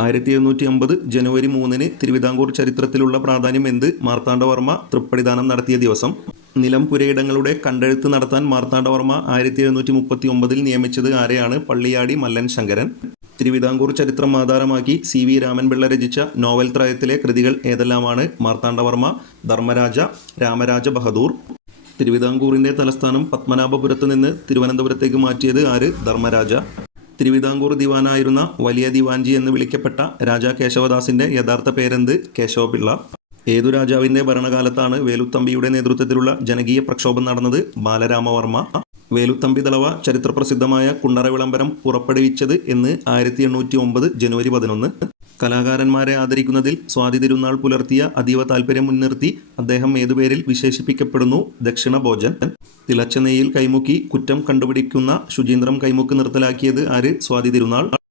1750 ജനുവരി 3 തിരുവിതാംകൂർ ചരിത്രത്തിലുള്ള പ്രാധാന്യം എന്ത്? മാർത്താണ്ഡവർമ്മ തൃപ്പടിദാനം നടത്തിയ ദിവസം. നിലം പുരയിടങ്ങളുടെ കണ്ടെഴുത്ത് നടത്താൻ മാർത്താണ്ഡവർമ്മ 1739 നിയമിച്ചത് ആരെയാണ്? പള്ളിയാടി മല്ലൻ ശങ്കരൻ. തിരുവിതാംകൂർ ചരിത്രം ആധാരമാക്കി CV രാമൻപിള്ള രചിച്ച നോവൽ ത്രയത്തിലെ കൃതികൾ ഏതെല്ലാമാണ്? മാർത്താണ്ഡവർമ്മ, ധർമ്മരാജ, രാമരാജ ബഹദൂർ. തിരുവിതാംകൂറിൻ്റെ തലസ്ഥാനം പത്മനാഭപുരത്ത് നിന്ന് തിരുവനന്തപുരത്തേക്ക് മാറ്റിയത് ആര്? ധർമ്മരാജ. തിരുവിതാംകൂർ ദിവാനായിരുന്ന വലിയ ദിവാൻജി എന്ന് വിളിക്കപ്പെട്ട രാജാ കേശവദാസിൻ്റെ യഥാർത്ഥ പേരെന്ത്? കേശവപിള്ള. ഏതു രാജാവിൻ്റെ ഭരണകാലത്താണ് വേലുത്തമ്പിയുടെ നേതൃത്വത്തിലുള്ള ജനകീയ പ്രക്ഷോഭം നടന്നത്? ബാലരാമവർമ്മ. വേലുത്തമ്പി ദളവ ചരിത്രപ്രസിദ്ധമായ കുണ്ടറ വിളംബരം പുറപ്പെടുവിച്ചത് എന്ന്? 1809 ജനുവരി 11. കലാകാരന്മാരെ ആദരിക്കുന്നതിൽ സ്വാതി തിരുനാൾ പുലർത്തിയ അതീവ താൽപ്പര്യം മുൻനിർത്തി അദ്ദേഹം ഏതുപേരിൽ വിശേഷിപ്പിക്കപ്പെടുന്നു? ദക്ഷിണ ഭോജൻ. തിളച്ച നെയ്യിൽ കൈമുക്കി കുറ്റം കണ്ടുപിടിക്കുന്ന ശുചീന്ദ്രം കൈമുക്ക് നിർത്തലാക്കിയത് ആര്? സ്വാതി തിരുനാൾ.